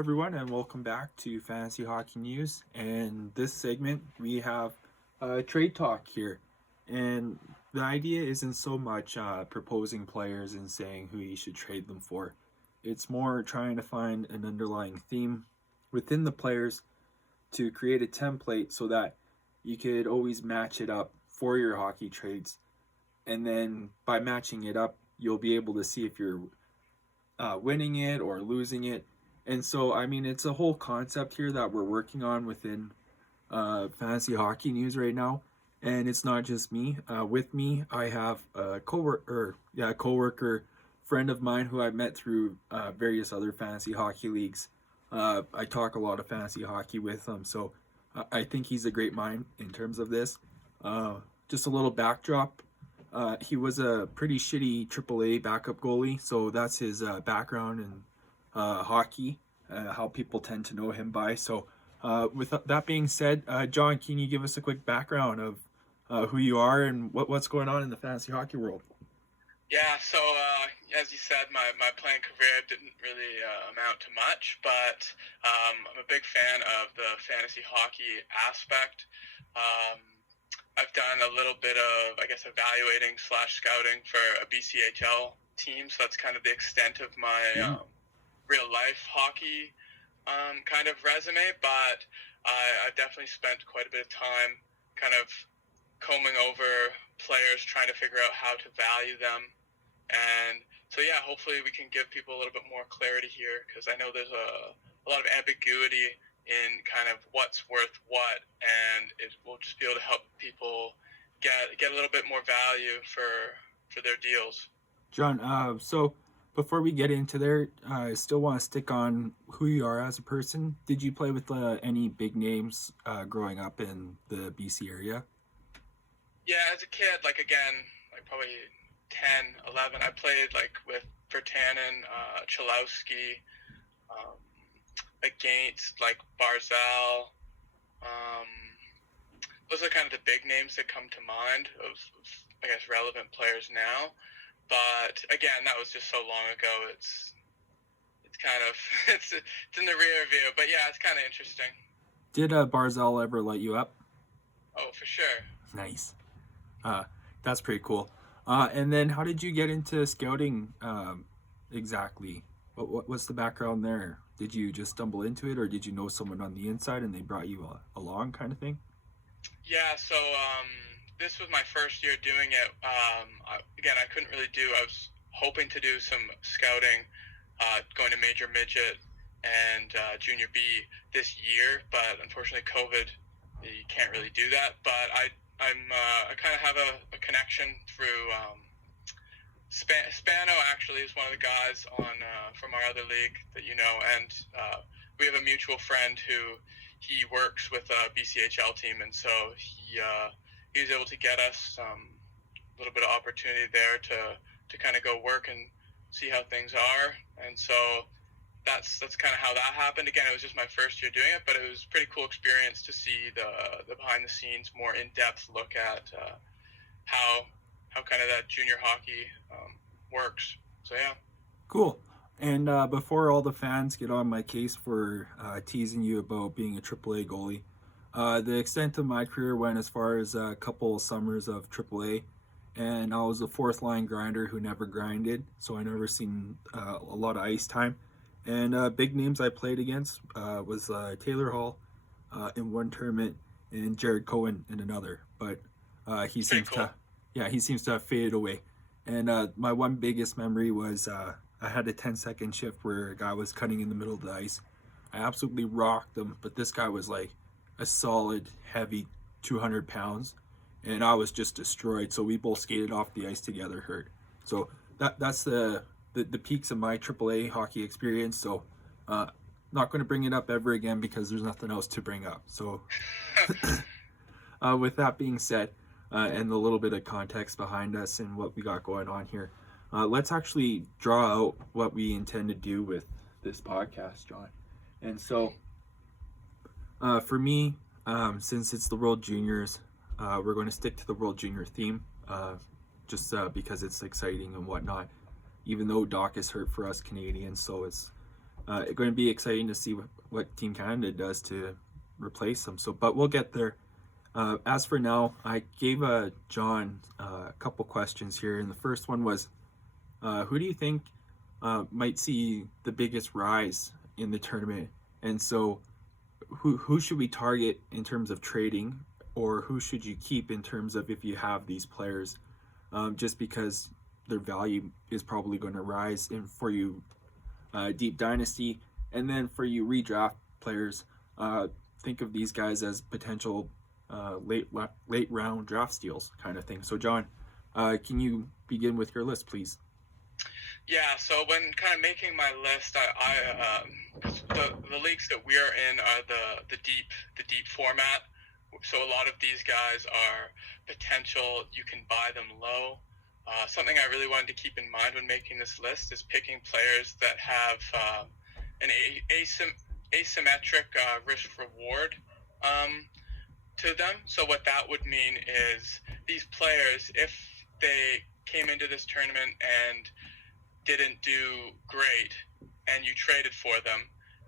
everyone, and welcome back to Fantasy Hockey News. And this segment, we have trade talk here. And the idea isn't so much proposing players and saying who you should trade them for. It's more trying to find an underlying theme within the players to create a template so that you could always match it up for your hockey trades. And then by matching it up, you'll be able to see if you're winning it or losing it. And so, I mean, it's a whole concept here that we're working on within Fantasy Hockey News right now. And it's not just me. With me, I have a coworker, friend of mine who I met through various other fantasy hockey leagues. I talk a lot of fantasy hockey with him, so I think he's a great mind in terms of this. Just a little backdrop. He was a pretty shitty AAA backup goalie, so that's his background in hockey, how people tend to know him by. So with that being said, John, can you give us a quick background of who you are and what's going on in the fantasy hockey world? Yeah, so as you said, my playing career didn't really amount to much, but I'm a big fan of the fantasy hockey aspect. I've done a little bit of, I guess, evaluating / scouting for a BCHL team, so that's kind of the extent of my real-life hockey kind of resume, but I've definitely spent quite a bit of time kind of combing over players, trying to figure out how to value them. And so, yeah, hopefully we can give people a little bit more clarity here, because I know there's a lot of ambiguity in kind of what's worth what, and it will just be able to help people get a little bit more value for their deals. John, so before we get into there, I still want to stick on who you are as a person. Did you play with any big names growing up in the BC area? Yeah, as a kid, like probably 10, 11, I played with Vertanen, Chalowski, against Barzal. Those are kind of the big names that come to mind of I guess, relevant players now. But again, that was just so long ago. It's kind of it's in the rear view. But yeah, it's kind of interesting. Did Barzal ever light you up? Oh, for sure. Nice. That's pretty cool. And then how did you get into scouting exactly? What's the background there? Did you just stumble into it, or did you know someone on the inside and they brought you along kind of thing? Yeah, so this was my first year doing it. I couldn't really I was hoping to do some scouting, going to Major Midget and Junior B this year, but unfortunately COVID, you can't really do that. But I kind of have a connection through Spano. Actually, is one of the guys on from our other league that you know, and we have a mutual friend who he works with a BCHL team, and so he was able to get us a little bit of opportunity there to kind of go work and see how things are, and so that's kind of how that happened. Again, it was just my first year doing it, but it was a pretty cool experience to see the behind the scenes, more in-depth look at how kind of that junior hockey works. So yeah. Cool. And before all the fans get on my case for teasing you about being a AAA goalie, the extent of my career went as far as a couple of summers of AAA, and I was a fourth line grinder who never grinded, so I never seen a lot of ice time. And big names I played against was Taylor Hall in one tournament and Jared Cohen in another, but he seems to have faded away. And my one biggest memory was I had a 10-second shift where a guy was cutting in the middle of the ice. I absolutely rocked him, but this guy was like a solid, heavy 200 pounds, and I was just destroyed. So we both skated off the ice together, hurt. So that's the peaks of my AAA hockey experience. So not going to bring it up ever again because there's nothing else to bring up. So with that being said, and a little bit of context behind us and what we got going on here, let's actually draw out what we intend to do with this podcast, John. And so for me, since it's the World Juniors, we're going to stick to the World Junior theme, just because it's exciting and whatnot, even though Doc is hurt for us Canadians. So it's going to be exciting to see what Team Canada does to replace them. So, but we'll get there. As for now, I gave John a couple questions here, and the first one was, who do you think might see the biggest rise in the tournament? And so, who should we target in terms of trading, or who should you keep in terms of if you have these players, just because their value is probably going to rise in for you deep dynasty, and then for you redraft players, think of these guys as potential late round draft steals kind of thing. So John, can you begin with your list, please? Yeah, so when kind of making my list, the leagues that we are in are the deep format. So a lot of these guys are potential. You can buy them low. Something I really wanted to keep in mind when making this list is picking players that have an asymmetric risk reward to them. So what that would mean is these players, if they came into this tournament and didn't do great and you traded for them,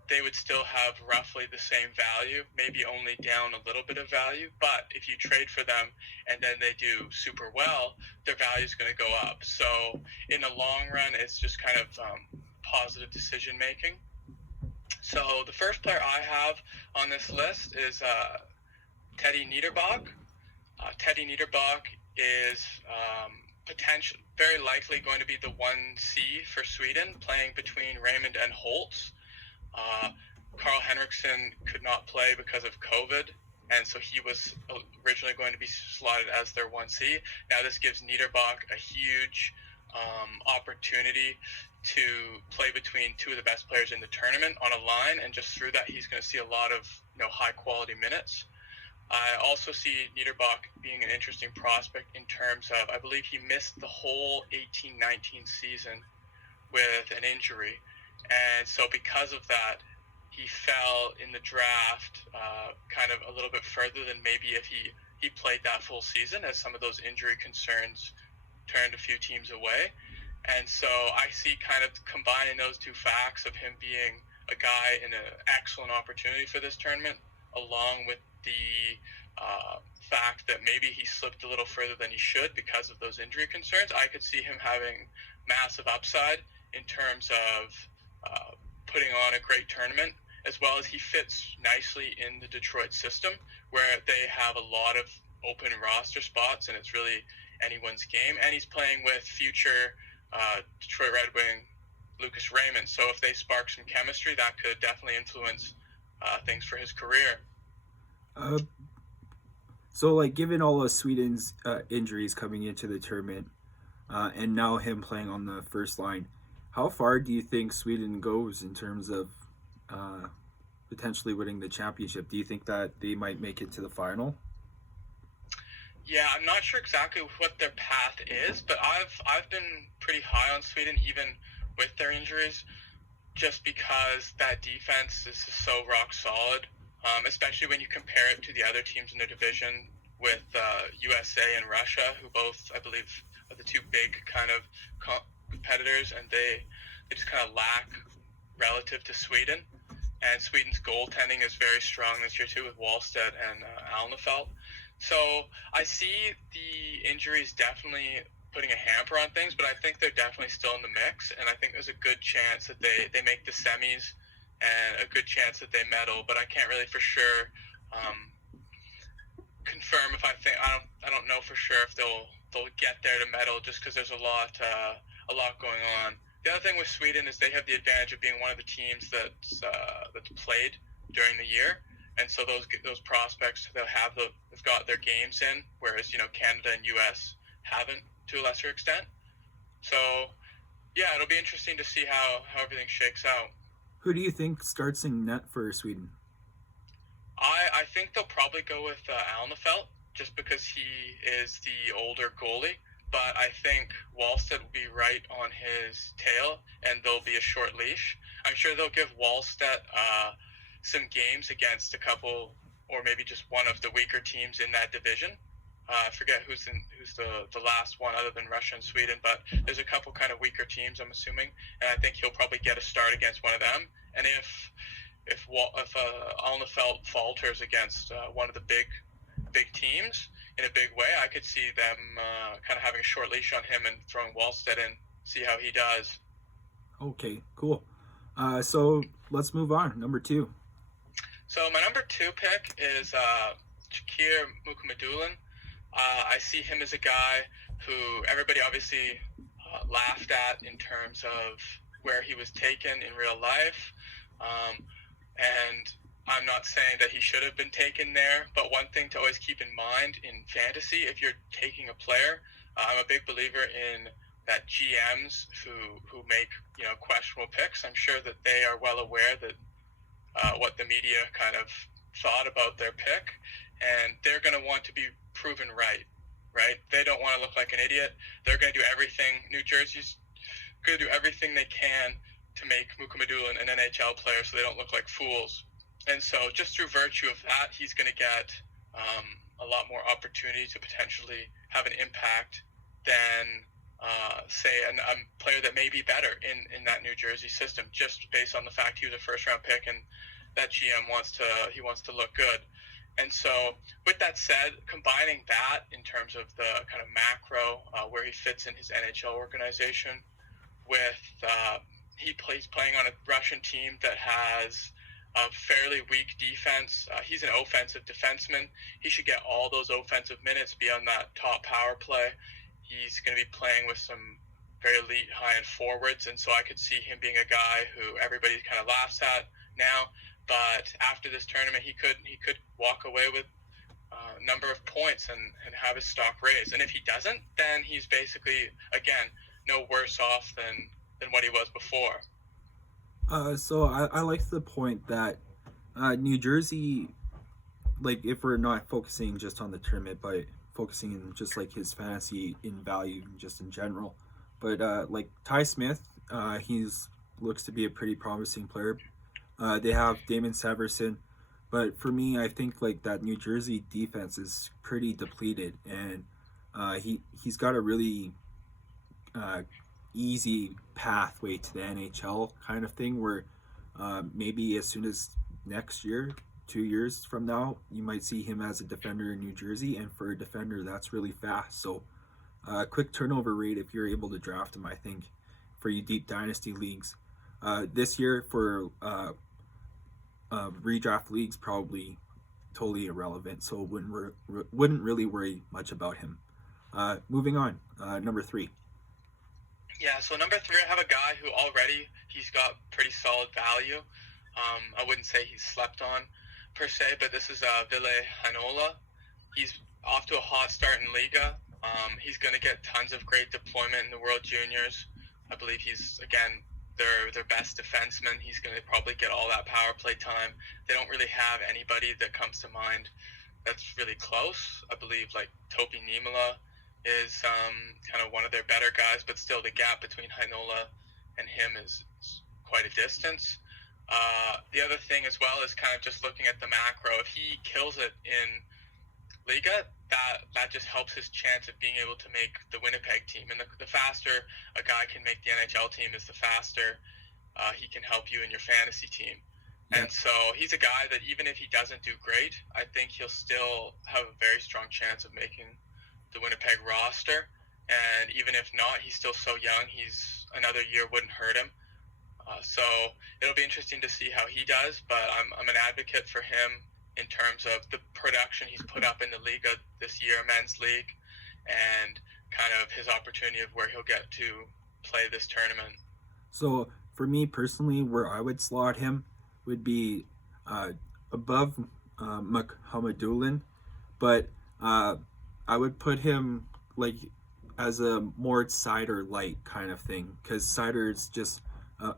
they would still have roughly the same value, maybe only down a little bit of value. But if you trade for them and then they do super well, their value is going to go up. So in the long run, it's just kind of positive decision making. So the first player I have on this list is Teddy Niederbach. Teddy Niederbach is very likely going to be the 1C for Sweden, playing between Raymond and Holtz. Carl Henriksson could not play because of COVID, and so he was originally going to be slotted as their 1C. Now this gives Niederbach a huge opportunity to play between two of the best players in the tournament on a line, and just through that he's going to see a lot of high quality minutes. I also see Niederbach being an interesting prospect in terms of, I believe he missed the whole 18-19 season with an injury. And so because of that, he fell in the draft kind of a little bit further than maybe if he played that full season, as some of those injury concerns turned a few teams away. And so I see kind of combining those two facts of him being a guy in an excellent opportunity for this tournament, along with the fact that maybe he slipped a little further than he should because of those injury concerns. I could see him having massive upside in terms of putting on a great tournament, as well as he fits nicely in the Detroit system, where they have a lot of open roster spots and it's really anyone's game. And he's playing with future Detroit Red Wing Lucas Raymond. So if they spark some chemistry, that could definitely influence things for his career. So, like, given all of Sweden's injuries coming into the tournament, and now him playing on the first line, how far do you think Sweden goes in terms of potentially winning the championship? Do you think that they might make it to the final? Yeah, I'm not sure exactly what their path is, but I've been pretty high on Sweden, even with their injuries, just because that defense is so rock solid. Especially when you compare it to the other teams in the division with USA and Russia, who both, I believe, are the two big kind of competitors, and they just kind of lack relative to Sweden. And Sweden's goaltending is very strong this year too, with Wallstedt and Alnefelt. So I see the injuries definitely putting a hamper on things, but I think they're definitely still in the mix, and I think there's a good chance that they make the semis, and a good chance that they medal, but I can't really for sure confirm if I don't know for sure if they'll get there to medal, just because there's a lot going on. The other thing with Sweden is they have the advantage of being one of the teams that's played during the year, and so those prospects they've got their games in, whereas Canada and US haven't to a lesser extent. So yeah, it'll be interesting to see how everything shakes out. Who do you think starts in net for Sweden? I think they'll probably go with Alnefelt, just because he is the older goalie. But I think Wallstedt will be right on his tail, and there'll be a short leash. I'm sure they'll give Wallstedt some games against a couple, or maybe just one of the weaker teams in that division. I forget who's the last one other than Russia and Sweden, but there's a couple kind of weaker teams, I'm assuming, and I think he'll probably get a start against one of them. And if Alnefelt falters against one of the big teams in a big way, I could see them kind of having a short leash on him and throwing Wallstedt in, see how he does. Okay, cool. So let's move on. Number 2. So my number 2 pick is Shakir Mukhamadullin. I see him as a guy who everybody obviously laughed at in terms of where he was taken in real life. And I'm not saying that he should have been taken there, but one thing to always keep in mind in fantasy, if you're taking a player, I'm a big believer in that GMs who make questionable picks. I'm sure that they are well aware that what the media kind of thought about their pick, and they're going to want to be proven right? They don't want to look like an idiot. They're going to do everything. New Jersey's going to do everything they can to make Mukhamadullin an NHL player so they don't look like fools. And so just through virtue of that, he's going to get a lot more opportunity to potentially have an impact than, say, a player that may be better in that New Jersey system, just based on the fact he was a first-round pick and that GM wants to look good. And so with that said, combining that in terms of the kind of macro, where he fits in his NHL organization with he's playing on a Russian team that has a fairly weak defense. He's an offensive defenseman. He should get all those offensive minutes, be on that top power play. He's going to be playing with some very elite high-end forwards, and so I could see him being a guy who everybody kind of laughs at now. But after this tournament, he could walk away with a number of points and have his stock raised. And if he doesn't, then he's basically, again, no worse off than what he was before. So I like the point that New Jersey, like, if we're not focusing just on the tournament, but focusing in just like his fantasy in value just in general, but like Ty Smith, he's looks to be a pretty promising player. They have Damon Severson, but for me, I think like that New Jersey defense is pretty depleted, and he's got a really easy pathway to the NHL kind of thing, where maybe as soon as next year, 2 years from now, you might see him as a defender in New Jersey, and for a defender, that's really fast. So quick turnover rate if you're able to draft him, I think, for you deep dynasty leagues. This year for redraft leagues, probably totally irrelevant, so wouldn't really worry much about him. Moving on, number 3. Yeah, so number 3, I have a guy who already he's got pretty solid value. I wouldn't say he's slept on per se, but this is Ville Heinola. He's off to a hot start in Liga. He's going to get tons of great deployment in the World Juniors. I believe he's, again, their best defenseman. He's going to probably get all that power play time. They don't really have anybody that comes to mind that's really close. I believe like Topi Niemela is kind of one of their better guys, but still the gap between Heinola and him is quite a distance. The other thing as well is kind of just looking at the macro. If he kills it in Liga, that just helps his chance of being able to make the Winnipeg team. And the faster a guy can make the NHL team is the faster he can help you in your fantasy team. Yeah. And so he's a guy that even if he doesn't do great, I think he'll still have a very strong chance of making the Winnipeg roster. And even if not, he's still so young. Another year wouldn't hurt him. So it'll be interesting to see how he does. But I'm an advocate for him in terms of the production he's put up in the Liga this year, men's league, and kind of his opportunity of where he'll get to play this tournament. So for me personally, where I would slot him would be above Mukhamadullin, but I would put him like as a more Seider light kind of thing, because Seider is just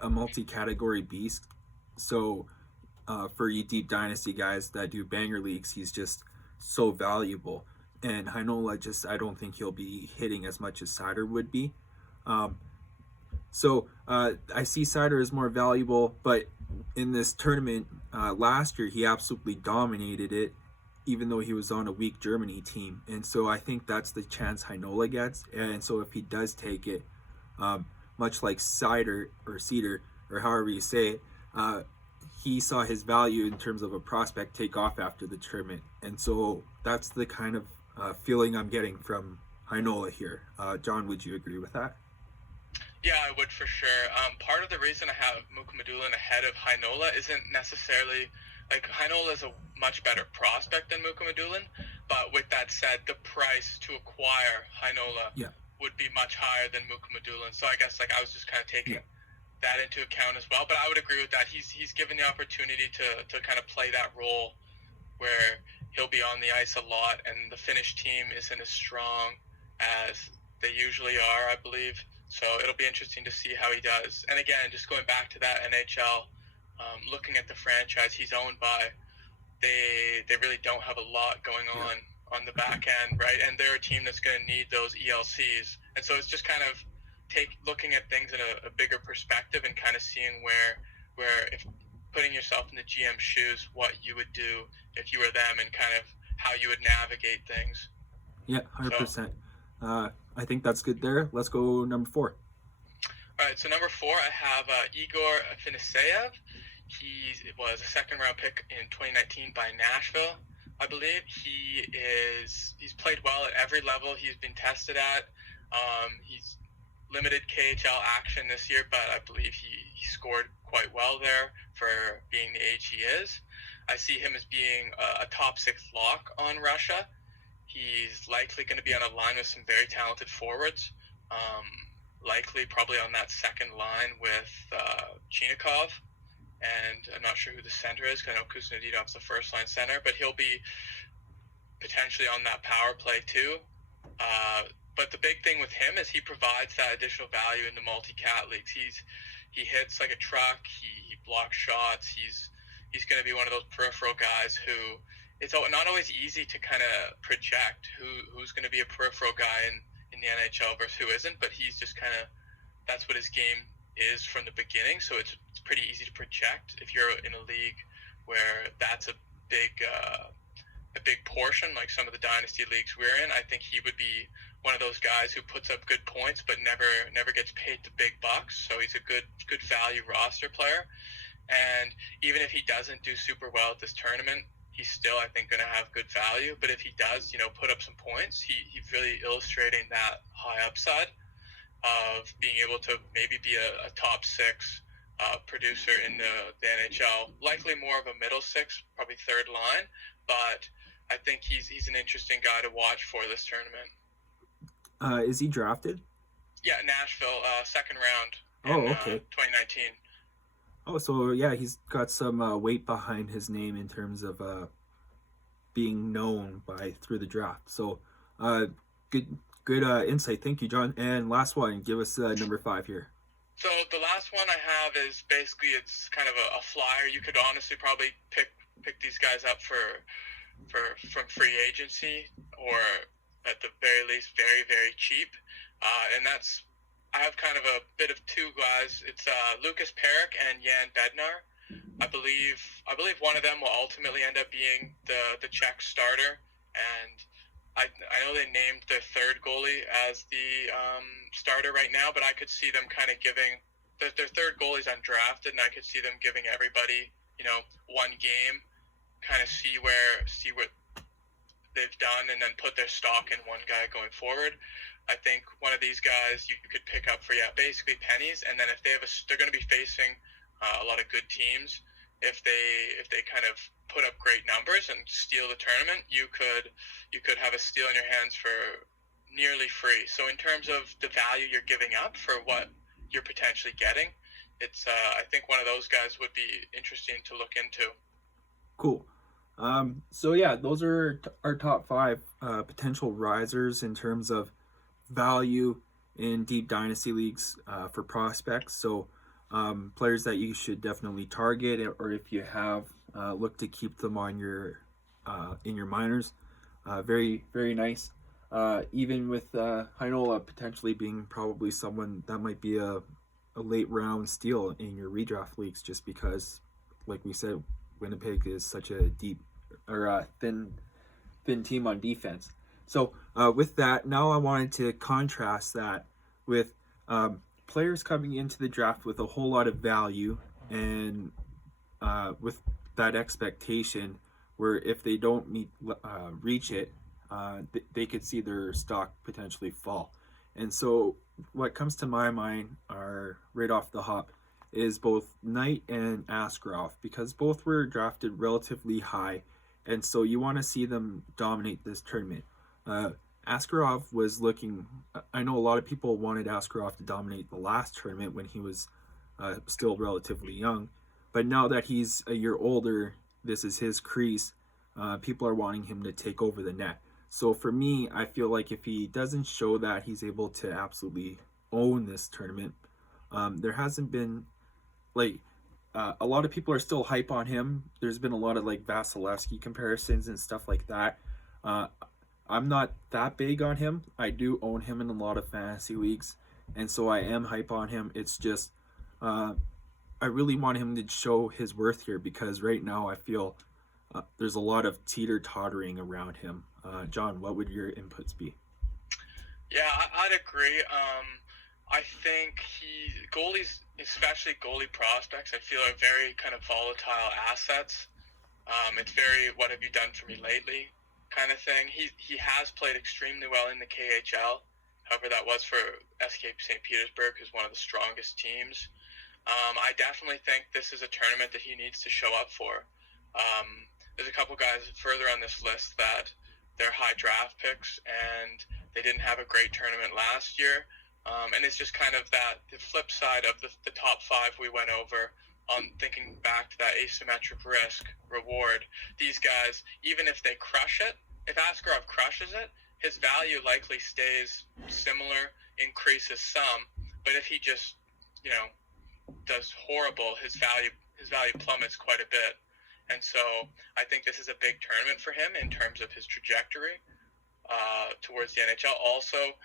a multi-category beast. So for you deep dynasty guys that do banger leagues, he's just so valuable. And Heinola, I don't think he'll be hitting as much as Seider would be. So I see Seider as more valuable, but in this tournament last year, he absolutely dominated it. even though he was on a weak Germany team. And so I think that's the chance Heinola gets. And so if he does take it, much like Cedar, or however you say it, he saw his value in terms of a prospect take off after the tournament. And so that's the kind of feeling I'm getting from Heinola here. John, would you agree with that? Yeah, I would for sure. Part of the reason I have Mukhamadullin ahead of Heinola isn't necessarily, like, Heinola is a much better prospect than Mukhamadullin, but with that said, the price to acquire Heinola would be much higher than Mukhamadullin. So I guess, like, I was just kind of taking that into account as well. But I would agree with that. He's given the opportunity to kind of play that role where he'll be on the ice a lot, and the Finnish team isn't as strong as they usually are, I believe. So it'll be interesting to see how he does. And again, just going back to that NHL, looking at the franchise he's owned by, they really don't have a lot going on the back end, right? And they're a team that's going to need those ELCs. And so it's just kind of looking at things in a bigger perspective and kind of seeing where if putting yourself in the GM shoes, what you would do if you were them, and kind of how you would navigate things. Yeah, 100%. I think that's good there. Let's go number 4. All right, so number 4, I have Igor Afanaseyev. He was a second-round pick in 2019 by Nashville, I believe. He's played well at every level he's been tested at. He's limited KHL action this year, but I believe he scored quite well there for being the age he is. I see him as being a top 6 lock on Russia. He's likely going to be on a line with some very talented forwards, likely probably on that second line with Chinikov, and I'm not sure who the center is, because I know Kuznetsov's the first-line center, but he'll be potentially on that power play too. But the big thing with him is he provides that additional value in the multi-cat leagues. He hits like a truck, he blocks shots, he's going to be one of those peripheral guys who it's not always easy to kind of project who's going to be a peripheral guy in the NHL versus who isn't, but he's just kind of, that's what his game is from the beginning, so it's pretty easy to project if you're in a league where that's a big portion, like some of the dynasty leagues we're in. I think he would be one of those guys who puts up good points but never gets paid the big bucks, so he's a good value roster player. And even if he doesn't do super well at this tournament, he's still, I think, going to have good value. But if he does, put up some points, he's really illustrating that high upside of being able to maybe be a top 6 producer in the NHL. Likely more of a middle 6, probably third line. But I think he's an interesting guy to watch for this tournament. Is he drafted? Yeah, Nashville, second round in 2019. Oh, so yeah, he's got some weight behind his name in terms of being known through the draft. So good insight. Thank you, John. And last one, give us number 5 here. So the last one I have is basically, it's kind of a flyer. You could honestly probably pick these guys up from free agency, or at the very least very, very cheap. And I have kind of a bit of 2 guys. It's Lucas Perrick and Jan Bednar. I believe one of them will ultimately end up being the Czech starter. And I know they named their third goalie as the starter right now, but I could see them kind of giving their third goalie's undrafted, and I could see them giving everybody one game, kind of see what they've done, and then put their stock in one guy going forward. I think one of these guys you could pick up for basically pennies, and then if they're going to be facing a lot of good teams, if they kind of put up great numbers and steal the tournament, you could have a steal in your hands for nearly free. So in terms of the value you're giving up for what you're potentially getting, it's I think one of those guys would be interesting to look into. Cool. So yeah, those are our top 5 potential risers in terms of value in deep dynasty leagues for prospects. So players that you should definitely target, or if you have, look to keep them on your in your minors. Very, very nice. Even with Heinola potentially being probably someone that might be a late round steal in your redraft leagues, just because, like we said, Winnipeg is such a deep or thin thin team on defense. So with that, now I wanted to contrast that with players coming into the draft with a whole lot of value and with that expectation where if they don't reach it, they could see their stock potentially fall. And so what comes to my mind are right off the hop is both Knight and Askarov, because both were drafted relatively high, and so you want to see them dominate this tournament. Askarov was looking, I know a lot of people wanted Askarov to dominate the last tournament when he was still relatively young, but now that he's a year older, this is his crease, people are wanting him to take over the net. So for me, I feel like if he doesn't show that he's able to absolutely own this tournament, there hasn't been like a lot of people are still hype on him. There's been a lot of like Vasilevsky comparisons and stuff like that. I'm not that big on him. I do own him in a lot of fantasy leagues, and so I am hype on him. It's just I really want him to show his worth here, because right now I feel there's a lot of teeter-tottering around him. John, what would your inputs be? Yeah, I'd agree. I think goalies, especially goalie prospects, I feel are very kind of volatile assets. It's very, what have you done for me lately kind of thing. He has played extremely well in the KHL. However, that was for SK St. Petersburg, who's one of the strongest teams. I definitely think this is a tournament that he needs to show up for. There's a couple guys further on this list that they're high draft picks, and they didn't have a great tournament last year. And it's just kind of the flip side of the top five we went over, on thinking back to that asymmetric risk reward. These guys, even if they crush it, if Askarov crushes it, his value likely stays similar, increases some. But if he just, does horrible, his value plummets quite a bit. And so I think this is a big tournament for him in terms of his trajectory towards the NHL. Also,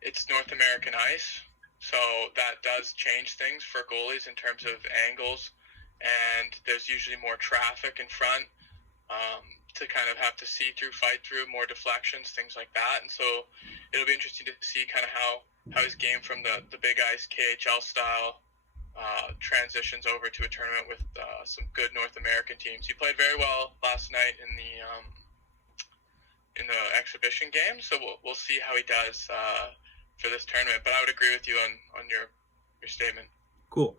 it's North American ice, so that does change things for goalies in terms of angles, and there's usually more traffic in front to kind of have to see through, fight through, more deflections, things like that. And so it'll be interesting to see kind of how his game from the big ice KHL style transitions over to a tournament with some good North American teams. He played very well last night in the exhibition game, so we'll see how he does for this tournament. But I would agree with you on your statement. Cool.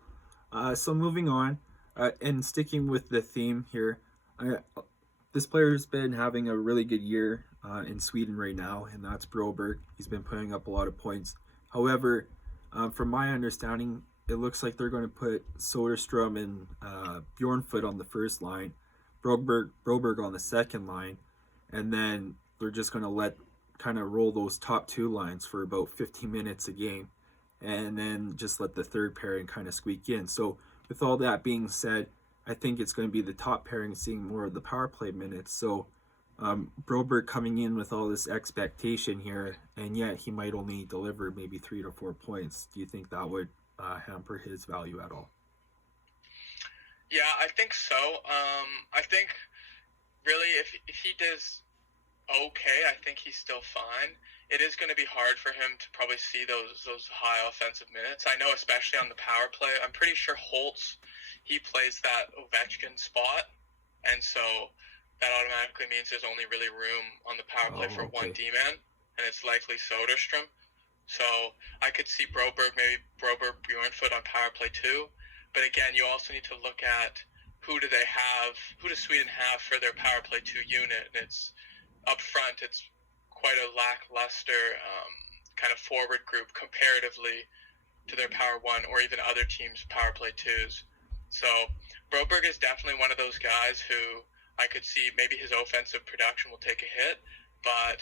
So moving on, and sticking with the theme here, this player's been having a really good year in Sweden right now, and that's Broberg. He's been putting up a lot of points. However, from my understanding, it looks like they're going to put Soderstrom and Bjornfoot on the first line, Broberg on the second line, and then they're just going to kind of roll those top two lines for about 15 minutes a game, and then just let the third pairing kind of squeak in. So with all that being said, I think it's going to be the top pairing seeing more of the power play minutes. So Broberg coming in with all this expectation here, and yet he might only deliver maybe 3 to 4 points. Do you think that would hamper his value at all? Yeah, I think so. I think really if he does okay, I think he's still fine. It is going to be hard for him to probably see those high offensive minutes. I know, especially on the power play. I'm pretty sure Holtz, he plays that Ovechkin spot, and so that automatically means there's only really room on the power play for one D-man, and it's likely Soderstrom. So I could see Broberg, Bjornfoot on power play too. But again, you also need to look at who does Sweden have for their power play 2 unit, and it's up front, it's quite a lackluster kind of forward group comparatively to their power 1 or even other teams' power play 2s. So Broberg is definitely one of those guys who I could see maybe his offensive production will take a hit, but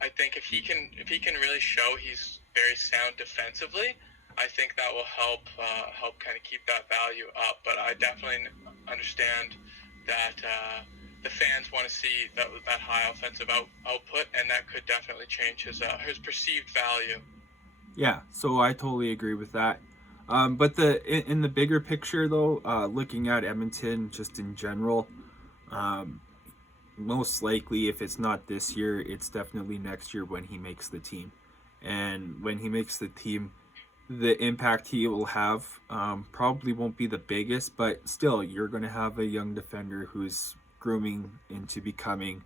I think if he can really show he's very sound defensively, I think that will help kind of keep that value up. But I definitely understand that the fans want to see that high offensive output, and that could definitely change his perceived value. Yeah, so I totally agree with that. But in the bigger picture, though, looking at Edmonton just in general, most likely, if it's not this year, it's definitely next year when he makes the team. And when he makes the team, the impact he will have probably won't be the biggest, but still, you're going to have a young defender who's grooming into becoming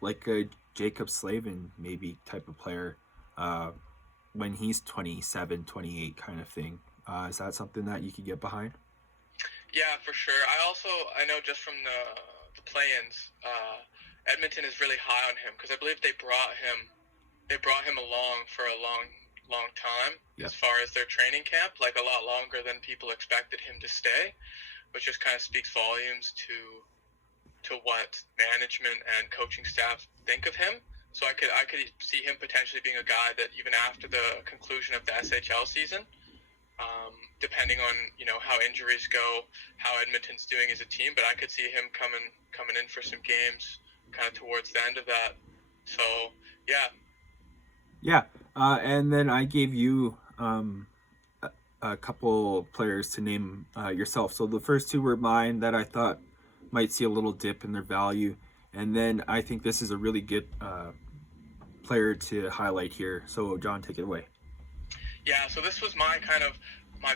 like a Jacob Slavin maybe type of player when he's 27, 28 kind of thing. Is that something that you could get behind? Yeah, for sure. I know just from the play-ins, Edmonton is really high on him because I believe they brought him along for a long time. Yep. As far as their training camp, like a lot longer than people expected him to stay, which just kind of speaks volumes to what management and coaching staff think of him. So I could see him potentially being a guy that even after the conclusion of the SHL season, depending on how injuries go, how Edmonton's doing as a team, but I could see him coming in for some games kind of towards the end of that. So yeah. And then I gave you a couple players to name yourself. So the first two were mine that I thought might see a little dip in their value, and then I think this is a really good player to highlight here. So John, take it away. Yeah, so this was my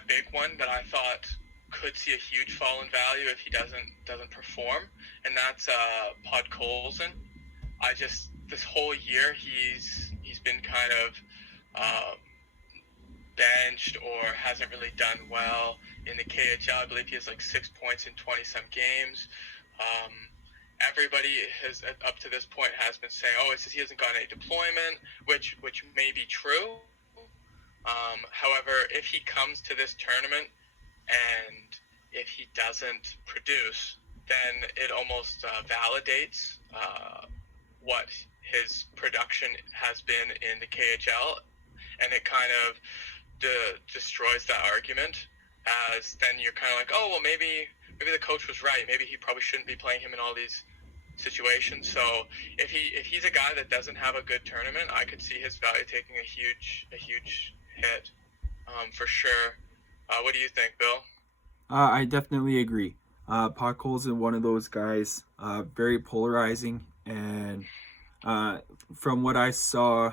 big one that I thought could see a huge fall in value if he doesn't perform, and that's Podkolzin. This whole year he's been kind of benched or hasn't really done well in the KHL. I believe he has like 6 points in 20-some games. Everybody has up to this point has been saying, "Oh, it's just he hasn't gotten any deployment," which may be true. However, if he comes to this tournament and if he doesn't produce, then it almost validates what his production has been in the KHL, and it kind of destroys that argument, as then you're kind of like, oh, well, maybe the coach was right. Maybe he probably shouldn't be playing him in all these situations. So if he's a guy that doesn't have a good tournament, I could see his value taking a huge hit for sure. What do you think, Bill? I definitely agree. Podkolzin is one of those guys, very polarizing, and from what I saw,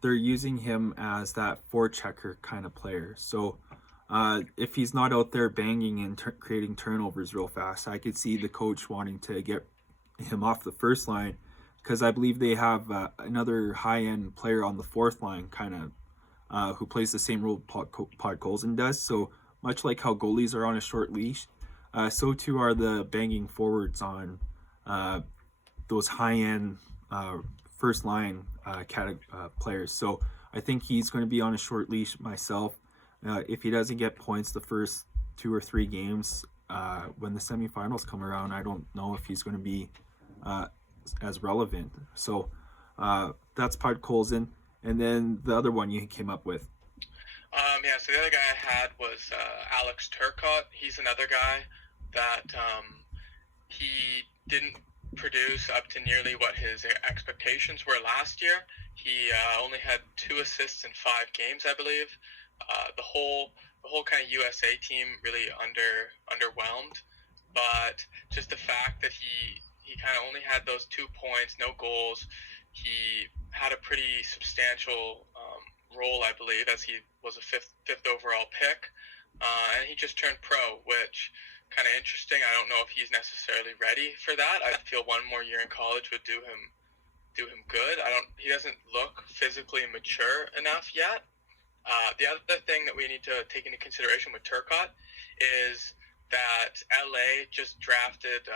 they're using him as that forechecker kind of player. So if he's not out there banging and creating turnovers real fast, I could see the coach wanting to get him off the first line, because I believe they have another high-end player on the fourth line kind of who plays the same role Podkolzin does. So much like how goalies are on a short leash, so too are the banging forwards on those high-end first line players. So I think he's going to be on a short leash myself. If he doesn't get points the first 2 or 3 games, when the semifinals come around, I don't know if he's going to be as relevant. So that's Podkolzin. And then the other one you came up with. So the other guy I had was Alex Turcotte. He's another guy that he didn't produce up to nearly what his expectations were last year. He only had 2 assists in 5 games, I believe. The whole kind of USA team really underwhelmed, but just the fact that he kind of only had those 2 points, no goals. He had a pretty substantial role, I believe, as he was a fifth overall pick, and he just turned pro, which kind of interesting. I don't know if he's necessarily ready for that. I feel 1 more year in college would do him good. He doesn't look physically mature enough yet. The other thing that we need to take into consideration with Turcotte is that LA just drafted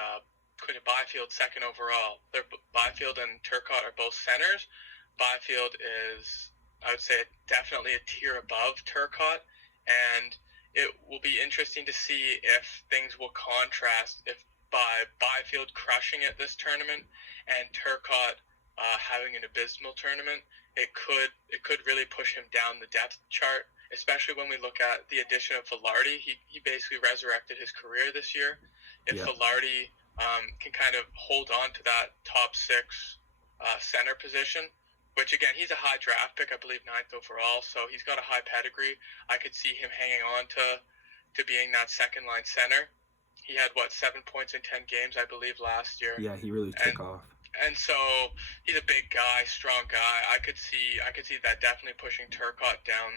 Quinton Byfield 2nd overall. Byfield and Turcotte are both centers. Byfield is, I would say, definitely a tier above Turcotte, and it will be interesting to see if things will contrast if by Byfield crushing it this tournament and Turcotte having an abysmal tournament. It could really push him down the depth chart, especially when we look at the addition of Vilardi. He basically resurrected his career this year. If Vilardi can kind of hold on to that top 6 center position, which again, he's a high draft pick, I believe 9th overall, so he's got a high pedigree. I could see him hanging on to being that second line center. He had 7 points in 10 games, I believe, last year. Yeah, he really took off. And so he's a big guy, strong guy. I could see that definitely pushing Turcotte down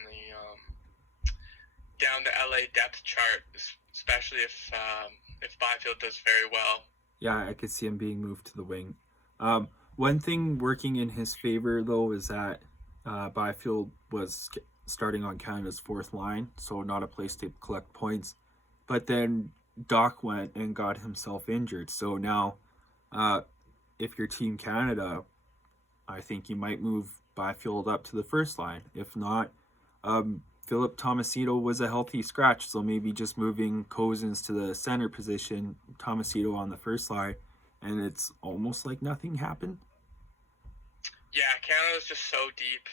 the LA depth chart, especially if Byfield does very well. Yeah, I could see him being moved to the wing. One thing working in his favor, though, is that Byfield was starting on Canada's fourth line, so not a place to collect points. But then Doc went and got himself injured. So now, if you're Team Canada, I think you might move Byfield up to the first line. If not, Philip Tomasino was a healthy scratch, so maybe just moving Cozens to the center position, Tomasino on the first line, and it's almost like nothing happened. Yeah, Canada's just so deep,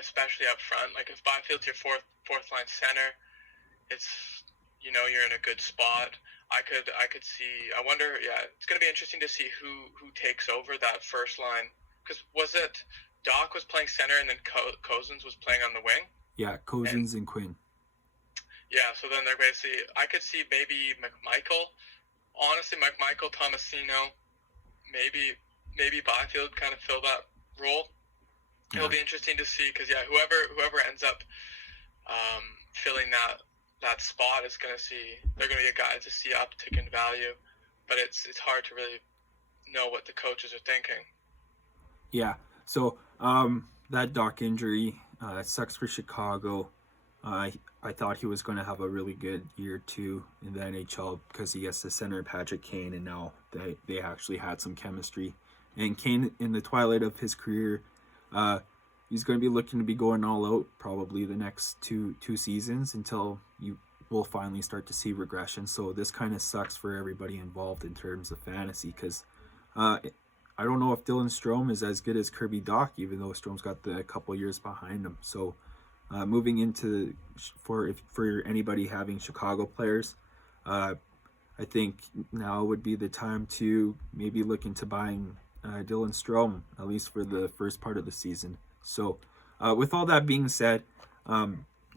especially up front. Like if Byfield's your fourth line center, it's you're in a good spot. I could see. I wonder. Yeah, it's gonna be interesting to see who takes over that first line. Because was it Doc was playing center and then Cozens was playing on the wing? Yeah, Cozens and Quinn. Yeah, so then they're basically. I could see maybe McMichael. Honestly, McMichael, Tomasino, maybe Byfield kind of fill that role. Yeah. It'll be interesting to see because whoever ends up filling that spot is going to see. They're going to be a guy to see uptick in value, but it's hard to really know what the coaches are thinking. Yeah. So that Doc injury sucks for Chicago. I thought he was going to have a really good year too in the NHL because he gets the center Patrick Kane, and now they actually had some chemistry. And Kane, in the twilight of his career, he's going to be looking to be going all out probably the next two seasons until you will finally start to see regression. So this kind of sucks for everybody involved in terms of fantasy because I don't know if Dylan Strome is as good as Kirby Dach, even though Strome's got a couple years behind him. So moving into for anybody having Chicago players, I think now would be the time to maybe look into buying Dylan Strome, at least for the first part of the season. So with all that being said,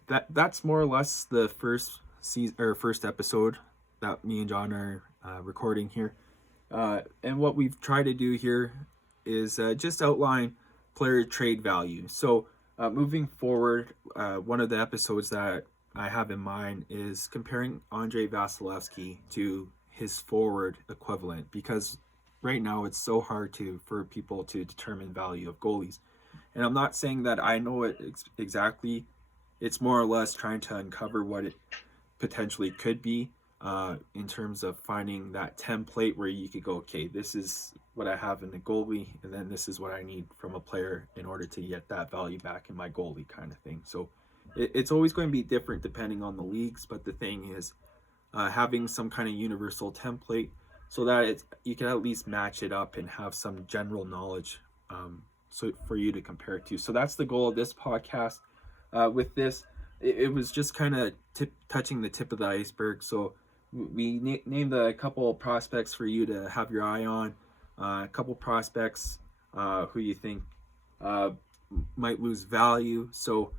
that's more or less the first episode that me and John are recording here. And what we've tried to do here is just outline player trade value. So moving forward, one of the episodes that I have in mind is comparing Andrei Vasilevsky to his forward equivalent, because right now it's so hard for people to determine value of goalies. And I'm not saying that I know it exactly. It's more or less trying to uncover what it potentially could be in terms of finding that template where you could go, okay, this is what I have in the goalie, and then this is what I need from a player in order to get that value back in my goalie kind of thing. So it's always going to be different depending on the leagues, but the thing is having some kind of universal template so that you can at least match it up and have some general knowledge so for you to compare it to. So that's the goal of this podcast. With this, it was just kind of touching the tip of the iceberg. So we named a couple of prospects for you to have your eye on, a couple prospects who you think might lose value. So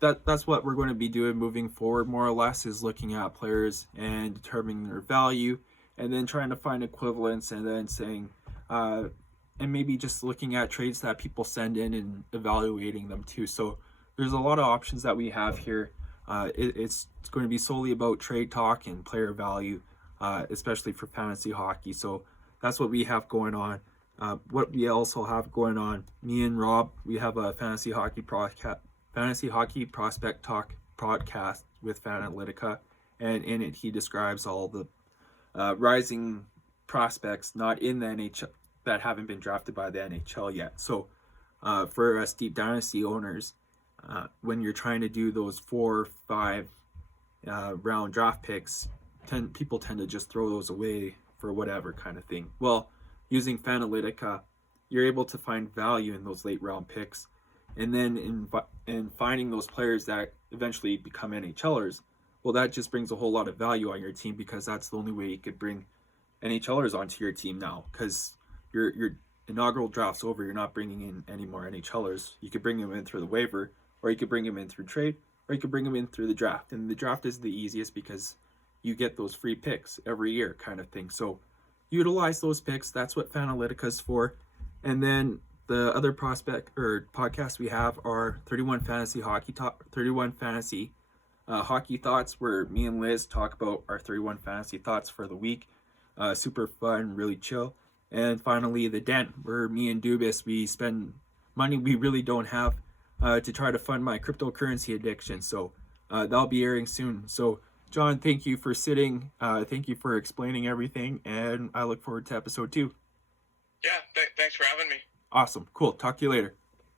that's what we're going to be doing moving forward, more or less, is looking at players and determining their value, and then trying to find equivalents, and then saying and maybe just looking at trades that people send in and evaluating them too. So there's a lot of options that we have here. It's going to be solely about trade talk and player value, especially for fantasy hockey. So that's what we have going on. What we also have going on, me and Rob, we have a fantasy hockey prospect talk podcast with Fanalytica, and in it he describes all the rising prospects not in the NHL that haven't been drafted by the NHL yet. So for us deep dynasty owners, when you're trying to do those 4 or 5 round draft picks, people tend to just throw those away for whatever kind of thing. Well, using Fanalytica, you're able to find value in those late round picks, and then in finding those players that eventually become NHLers. Well, that just brings a whole lot of value on your team, because that's the only way you could bring NHLers onto your team now, because your inaugural draft's over. You're not bringing in any more NHLers. You could bring them in through the waiver, or you could bring them in through trade, or you could bring them in through the draft. And the draft is the easiest because you get those free picks every year kind of thing. So utilize those picks. That's what Fanalytica's for. And then the other prospect or podcasts we have are 31 Fantasy Hockey Talk, 31 Fantasy Hockey Thoughts, where me and Liz talk about our 31 Fantasy Thoughts for the week. Super fun, really chill. And finally, The Den, where me and Dubis, we spend money we really don't have to try to fund my cryptocurrency addiction. So that'll be airing soon. So John, thank you for sitting. Thank you for explaining everything. And I look forward to episode 2. Yeah, thanks for having me. Awesome. Cool. Talk to you later.